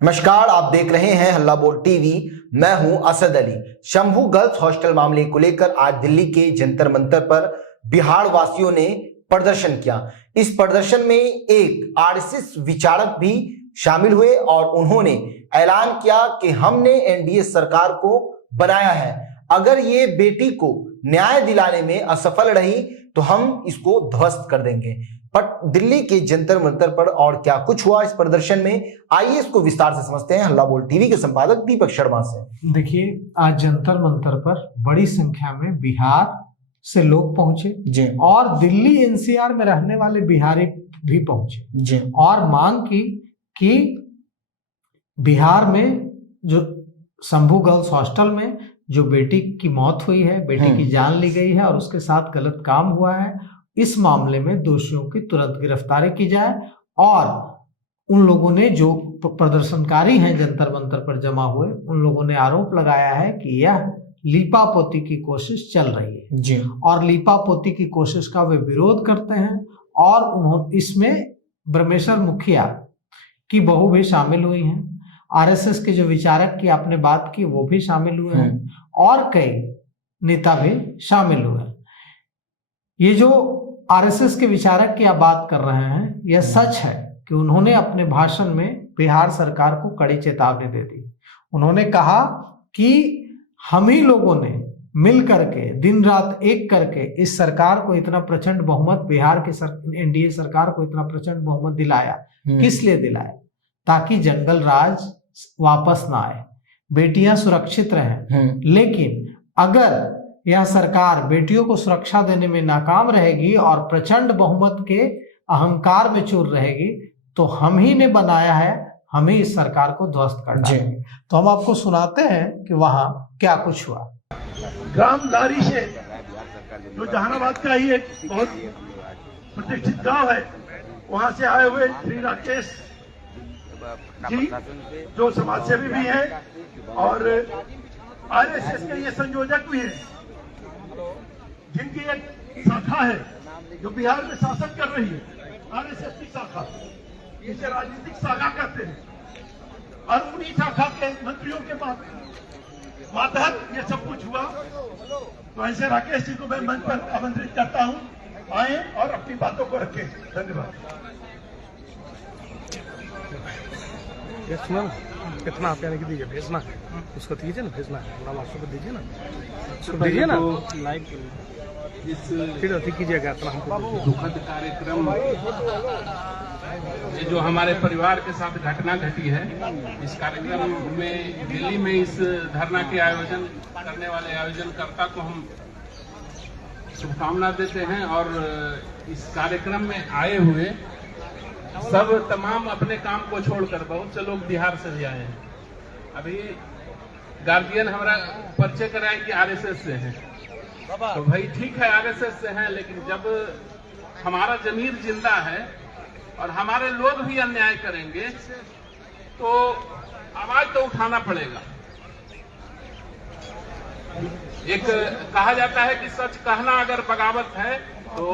नमस्कार, आप देख रहे हैं हल्ला बोल टीवी। मैं हूं असद अली। शंभू गर्ल्स हॉस्टल मामले को लेकर आज दिल्ली के जंतर मंतर पर बिहार वासियों ने प्रदर्शन किया। इस प्रदर्शन में एक आरएसएस विचारक भी शामिल हुए और उन्होंने ऐलान किया कि हमने एनडीए सरकार को बनाया है, अगर ये बेटी को न्याय दिलाने में असफल रही तो हम इसको ध्वस्त कर देंगे। पर दिल्ली के जंतर मंतर पर और क्या कुछ हुआ इस प्रदर्शन में, आइए इसको विस्तार से समझते हैं हल्ला बोल टीवी के संपादक दीपक शर्मा से। देखिए, आज जंतर मंतर पर बड़ी संख्या में बिहार से लोग पहुंचे जी, और दिल्ली एनसीआर में रहने वाले बिहारी भी पहुंचे जी, और मांग की कि बिहार में जो शंभू गर्ल्स हॉस्टल में जो बेटी की मौत हुई है, बेटी की जान ली गई है और उसके साथ गलत काम हुआ है, इस मामले में दोषियों की तुरंत गिरफ्तारी की जाए। और उन लोगों ने, जो प्रदर्शनकारी हैं जंतर मंतर पर जमा हुए, उन लोगों ने आरोप लगाया है कि यह लीपापोती की कोशिश चल रही है जी, और लीपापोती की कोशिश का वे विरोध करते हैं। और उन्होंने इसमें ब्रह्मेश्वर मुखिया की बहू भी शामिल हुई हैं, आरएसएस के जो विचारक की आपने बात की वो भी शामिल हुए हैं और कई नेता भी शामिल हुए हैं। ये जो आरएसएस के विचारक की आप बात कर रहे हैं, यह सच है कि उन्होंने अपने भाषण में बिहार सरकार को कड़ी चेतावनी दे दी। उन्होंने कहा कि हम ही लोगों ने मिल करके दिन रात एक करके इस सरकार को इतना प्रचंड बहुमत, बिहार के एनडीए सरकार को इतना प्रचंड बहुमत दिलाया। किस लिए दिलाया? ताकि जंगल राज वापस ना आए, बेटियां सुरक्षित रहें। लेकिन अगर यह सरकार बेटियों को सुरक्षा देने में नाकाम रहेगी और प्रचंड बहुमत के अहंकार में चूर रहेगी तो हम ही ने बनाया है, हम ही इस सरकार को ध्वस्त कर डालेंगे। तो हम आपको सुनाते हैं कि वहां क्या कुछ हुआ। ग्राम लारी से जो जहानाबाद का ही एक बहुत प्रतिष्ठित गांव है, वहां से आए हुए श्री राकेश जी जो समाजसेवी भी हैं और आरएसएस के ये संयोजक भी हैं, जिनकी एक शाखा है जो बिहार में शासन कर रही है, आरएसएस की शाखा, इसे राजनीतिक शाखा कहते हैं। और उन्हीं शाखा के मंत्रियों के मातहत ये सब कुछ हुआ। तो ऐसे राकेश जी को मैं मंच पर आमंत्रित करता हूं, आए और अपनी बातों को रखें। धन्यवाद। कितना आप यानी कि दीजिए, भेजना है उसको, दीजिए ना, भेजना है हमारा व्हाट्सएप पर दीजिए ना, दीजिए ना, लाइक फिर अधिक कीजिएगा इतना हमको। दुखद कार्यक्रम जो हमारे परिवार के साथ घटना घटी है, इस कार्यक्रम में दिल्ली में इस धरना के आयोजन करने वाले आयोजनकर्ता को हम शुभकामना देते हैं। और इस कार्यक्रम में आए हुए सब तमाम अपने काम को छोड़कर, बहुत से लोग बिहार से भी आए हैं। अभी गार्जियन हमारा परिचय कराए कि आरएसएस से हैं, तो भाई ठीक है आरएसएस से हैं, लेकिन जब हमारा जमीर जिंदा है और हमारे लोग भी अन्याय करेंगे तो आवाज तो उठाना पड़ेगा। एक कहा जाता है कि सच कहना अगर बगावत है तो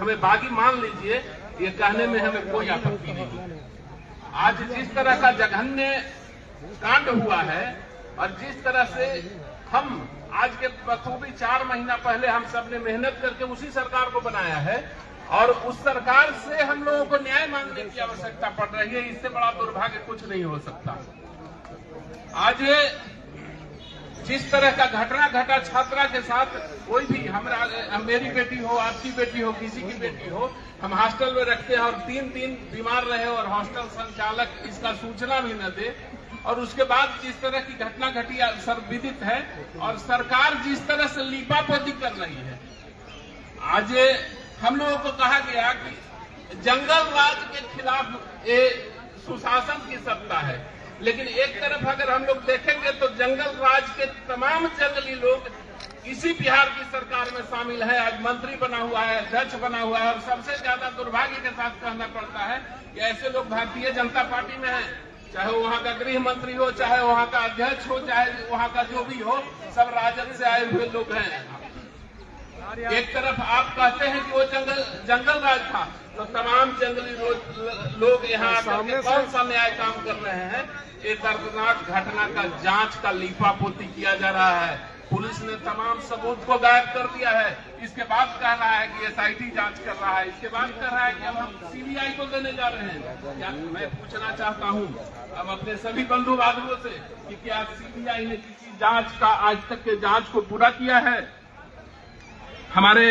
हमें बागी मान लीजिए, ये कहने में हमें कोई आपत्ति नहीं। आज जिस तरह का जघन्य कांड हुआ है और जिस तरह से हम आज के बखूबी 4 महीना पहले हम सब ने मेहनत करके उसी सरकार को बनाया है और उस सरकार से हम लोगों को न्याय मांगने की आवश्यकता पड़ रही है, इससे बड़ा दुर्भाग्य कुछ नहीं हो सकता। आज जिस तरह का घटना घटा छात्रा के साथ, कोई भी मेरी बेटी हो, आपकी बेटी हो, किसी की बेटी हो, हम हॉस्टल में रखते हैं और 3 दिन बीमार रहे और हॉस्टल संचालक इसका सूचना भी न दे, और उसके बाद जिस तरह की घटना घटी सर्वविदित है। और सरकार जिस तरह से लीपापोती कर रही है, आज हम लोगों को कहा गया कि जंगल राज के खिलाफ ये सुशासन की सत्ता है, लेकिन एक तरफ अगर हम लोग देखेंगे तो जंगल राज के तमाम जंगली लोग इसी बिहार की सरकार में शामिल है, आज मंत्री बना हुआ है, अध्यक्ष बना हुआ है। और सबसे ज्यादा दुर्भाग्य के साथ कहना पड़ता है कि ऐसे लोग भारतीय जनता पार्टी में हैं, चाहे वहां का गृह मंत्री हो, चाहे वहां का अध्यक्ष हो, चाहे वहां का जो भी हो, सब राजद से आए हुए लोग हैं। एक तरफ आप कहते हैं कि वो जंगल राज था, तो तमाम जंगली लोग यहाँ आकर कौन सा न्याय काम कर रहे हैं। ये दर्दनाक घटना का जांच का लीपापोती किया जा रहा है। पुलिस ने तमाम सबूत को गायब कर दिया है। इसके बाद कह रहा है कि एसआईटी जांच कर रहा है, इसके बाद कह रहा है कि हम सीबीआई को देने जा रहे हैं। क्या मैं पूछना चाहता हूँ अब अपने सभी बंधु बांधवों से कि क्या सीबीआई ने किसी जांच का आज तक के जांच को पूरा किया है? हमारे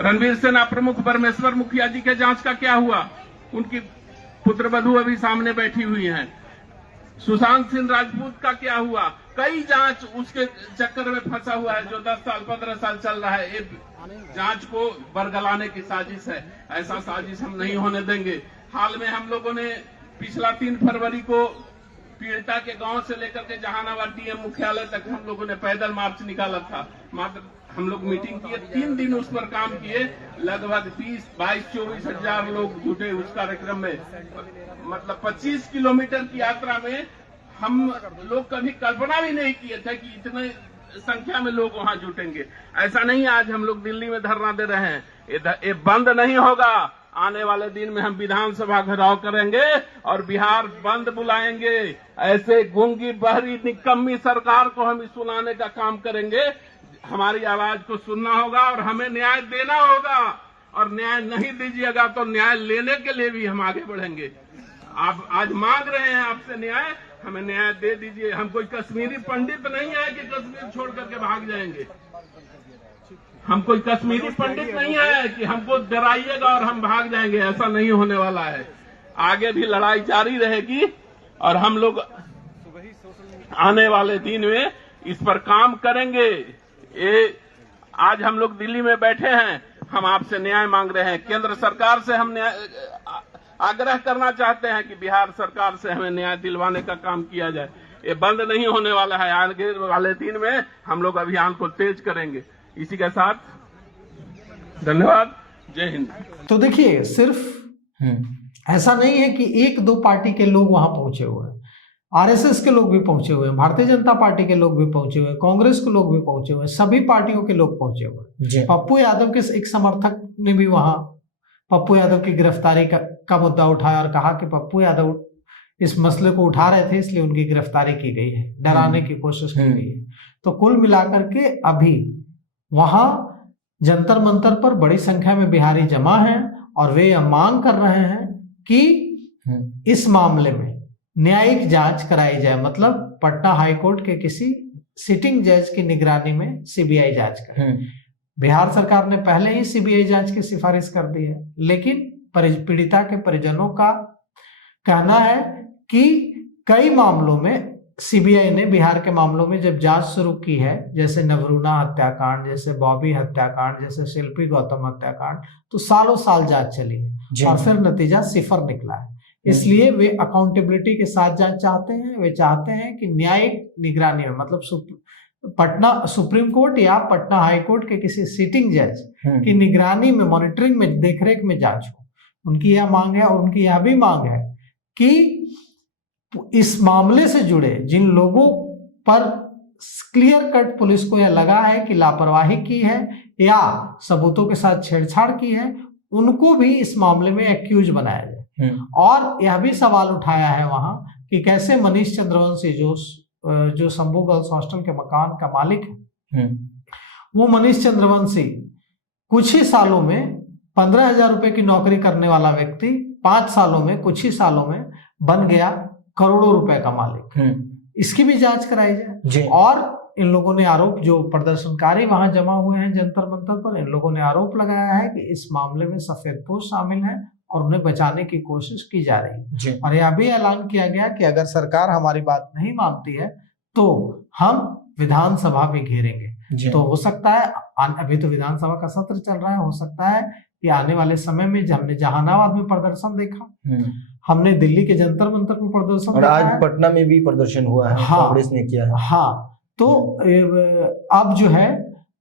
रणवीर सेना प्रमुख परमेश्वर मुखिया जी के जांच का क्या हुआ? उनकी पुत्रवधू अभी सामने बैठी हुई हैं। सुशांत सिंह राजपूत का क्या हुआ? कई जांच उसके चक्कर में फंसा हुआ है जो 10 साल 15 साल चल रहा है। ये जांच को बरगलाने की साजिश है। ऐसा साजिश हम नहीं होने देंगे। हाल में हम लोगों ने पिछला 3 फरवरी को पीड़िता के गांव से लेकर के जहानाबाद डीएम मुख्यालय तक हम लोगों ने पैदल मार्च निकाला था। मात्र हम लोग मीटिंग किए, 3 दिन उस पर काम किए। लगभग 20-22-24 हजार लोग जुटे उस कार्यक्रम में। मतलब 25 किलोमीटर की यात्रा में हम लोग कभी कल्पना भी नहीं किए थे कि इतने संख्या में लोग वहां जुटेंगे। ऐसा नहीं आज हम लोग दिल्ली में धरना दे रहे हैं, ये बंद नहीं होगा। आने वाले दिन में हम विधानसभा घेराव करेंगे और बिहार बंद बुलाएंगे। ऐसे गूंगी बहरी निकम्मी सरकार को हम सुनाने का काम करेंगे। हमारी आवाज को सुनना होगा और हमें न्याय देना होगा। और न्याय नहीं दीजिएगा तो न्याय लेने के लिए भी हम आगे बढ़ेंगे। आप आज मांग रहे हैं आपसे न्याय, हमें न्याय दे दीजिए। हम कोई कश्मीरी पंडित नहीं है कि कश्मीर छोड़ करके भाग जाएंगे। हम कोई कश्मीरी पंडित नहीं है कि हमको डराइएगा और हम भाग जाएंगे। ऐसा नहीं होने वाला है। आगे भी लड़ाई जारी रहेगी और हम लोग आने वाले दिन में इस पर काम करेंगे। ये आज हम लोग दिल्ली में बैठे हैं, हम आपसे न्याय मांग रहे हैं। केंद्र सरकार से हम आग्रह करना चाहते हैं कि बिहार सरकार से हमें न्याय दिलवाने का काम किया जाए। ये बंद नहीं होने वाला है। आगे वाले दिन में हम लोग अभियान को तेज करेंगे। इसी के साथ धन्यवाद। जय हिंद। तो देखिए, सिर्फ ऐसा नहीं है कि 1-2 पार्टी के लोग वहां पहुंचे हुए हैं। आरएसएस के लोग भी पहुंचे हुए हैं, भारतीय जनता पार्टी के लोग भी पहुंचे हुए हैं, कांग्रेस के लोग भी पहुंचे हुए हैं, सभी पार्टियों के लोग पहुंचे हुए हैं। पप्पू यादव के एक समर्थक ने भी वहां पप्पू यादव की गिरफ्तारी का मुद्दा उठाया और कहा कि पप्पू यादव इस मसले को उठा रहे थे, इसलिए उनकी गिरफ्तारी की गई है, डराने की कोशिश की गई है। तो कुल मिलाकर के अभी वहां जंतर मंतर पर बड़ी संख्या में बिहारी जमा हैं और वे यह मांग कर रहे हैं कि इस मामले में न्यायिक जांच कराई जाए। मतलब पटना हाईकोर्ट के किसी सिटिंग जज की निगरानी में सीबीआई जांच करे। बिहार सरकार ने पहले ही सीबीआई जांच की सिफारिश कर दी है, लेकिन पीड़िता के परिजनों का कहना है कि कई मामलों में सीबीआई ने बिहार के मामलों में जब जांच शुरू की है, जैसे नवरूणा हत्याकांड, जैसे बॉबी हत्याकांड, जैसे शिल्पी गौतम हत्याकांड, तो सालों साल जांच चली है और फिर नतीजा 0 निकला है। इसलिए वे अकाउंटेबिलिटी के साथ जांच चाहते हैं। वे चाहते हैं कि न्यायिक निगरानी में, मतलब पटना सुप्रीम कोर्ट या पटना हाई कोर्ट के किसी सिटिंग जज की निगरानी में, मॉनिटरिंग में, देखरेख में जांच हो। उनकी यह मांग है और उनकी यह भी मांग है कि इस मामले से जुड़े जिन लोगों पर क्लियर कट पुलिस को यह लगा है कि लापरवाही की है या सबूतों के साथ छेड़छाड़ की है, उनको भी इस मामले में एक्यूज बनाया जाए। और यह भी सवाल उठाया है वहां कि कैसे मनीष चंद्रवंशी जो शंभू गर्ल्स हॉस्टल के मकान का मालिक है, वो मनीष चंद्रवंशी कुछ ही सालों में 15,000 रुपए की नौकरी करने वाला व्यक्ति 5 सालों में, कुछ ही सालों में बन गया करोड़ों रुपए का मालिक। इसकी भी जांच कराई जाए। और इन लोगों ने आरोप, जो प्रदर्शनकारी वहां जमा हुए हैं जंतर मंतर पर, इन लोगों ने आरोप लगाया है कि इस मामले में सफेदपोश शामिल है और उन्हें बचाने की कोशिश की जा रही है। और यह भी ऐलान किया गया कि अगर सरकार हमारी बात नहीं मानती है तो हम विधानसभा भी घेरेंगे। तो हो सकता है, अभी तो विधानसभा का सत्र चल रहा है, हो सकता है कि आने वाले समय में हमने जहानाबाद में प्रदर्शन देखा, हमने दिल्ली के जंतर मंतर पर प्रदर्शन देखा, आज पटना में भी प्रदर्शन हुआ है, कांग्रेस ने किया है। हाँ, तो अब जो है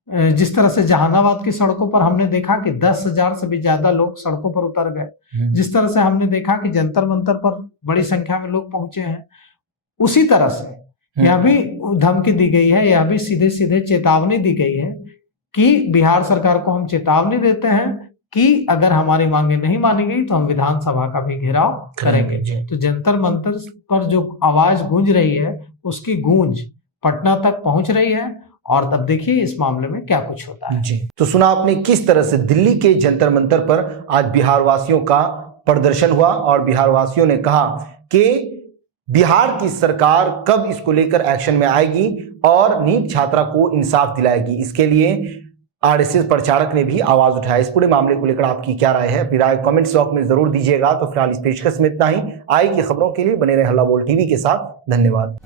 जिस तरह से जहानाबाद की सड़कों पर हमने देखा कि 10,000 से भी ज्यादा लोग सड़कों पर उतर गए, जिस तरह से हमने देखा कि जंतर मंतर पर बड़ी संख्या में लोग पहुंचे हैं, उसी तरह से यह भी धमकी दी गई है, यह भी सीधे सीधे चेतावनी दी गई है कि बिहार सरकार को हम चेतावनी देते हैं कि अगर हमारी मांगे नहीं मानी गई तो हम विधानसभा का भी घेराव करेंगे। तो जंतर मंतर पर जो आवाज गूंज रही है उसकी गूंज पटना तक पहुंच रही है और तब देखिए इस मामले में क्या कुछ होता है। जी, तो सुना आपने किस तरह से दिल्ली के जंतर मंतर पर आज बिहार वासियों का प्रदर्शन हुआ और बिहार वासियों ने कहा कि बिहार की सरकार कब इसको लेकर एक्शन में आएगी और नीट छात्रा को इंसाफ दिलाएगी। इसके लिए आरएसएस प्रचारक ने भी आवाज उठाया। इस पूरे मामले को लेकर आपकी क्या राय है, अपनी राय कमेंट्स बॉक्स में जरूर दीजिएगा। तो फिलहाल इस पेशकश में इतना ही। आई की खबरों के लिए बने रहे हल्ला बोल टीवी के साथ। धन्यवाद।